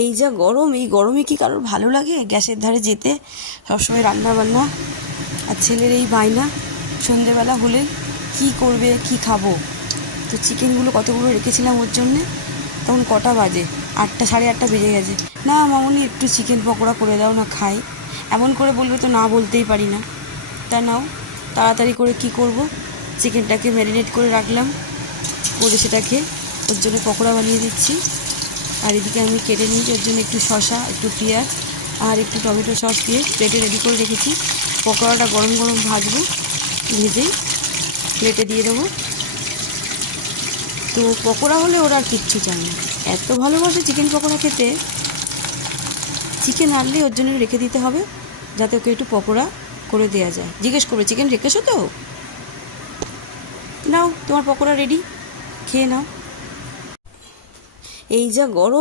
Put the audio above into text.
এই যা গরম, এই গরমে কি কারোর ভালো লাগে গ্যাসের ধারে যেতে, সবসময় রান্না বান্না। আর ছেলের এই বায়না, সন্ধেবেলা হলে কি করবে, কি খাবো। তো চিকেনগুলো কতগুলো রেখেছিলাম ওর জন্যে। তখন কটা বাজে, 8টা, সাড়ে 8টা বেজে গেছে। না মামুনি একটু চিকেন পকোড়া করে দাও না, খাই। এমন করে বলবে তো না বলতেই পারি না। তা নাও, তাড়াতাড়ি করে কি করব, চিকেনটাকে ম্যারিনেট করে রাখলাম, করে সেটাকে ওর জন্য পকোড়া বানিয়ে দিচ্ছি। আর এদিকে আমি কেটে নিয়েছি ওর জন্য একটু শসা, একটু পেঁয়াজ আর একটু টমেটো সস দিয়ে প্লেটে রেডি করে রেখেছি। পকোড়াটা গরম গরম ভাজবো, ভেজেই প্লেটে দিয়ে দেবো। তো পকোড়া হলে ওরা আর কিচ্ছু চায় না, এত ভালোবাসে চিকেন পকোড়া খেতে। চিকেন আনলে ওর জন্য রেখে দিতে হবে, যাতে ওকে একটু পকোড়া করে দেওয়া যায়। জিজ্ঞেস করবে চিকেন রেখেছো তো, নাও তোমার পকোড়া রেডি, খেয়ে নাও। এই যা গরম।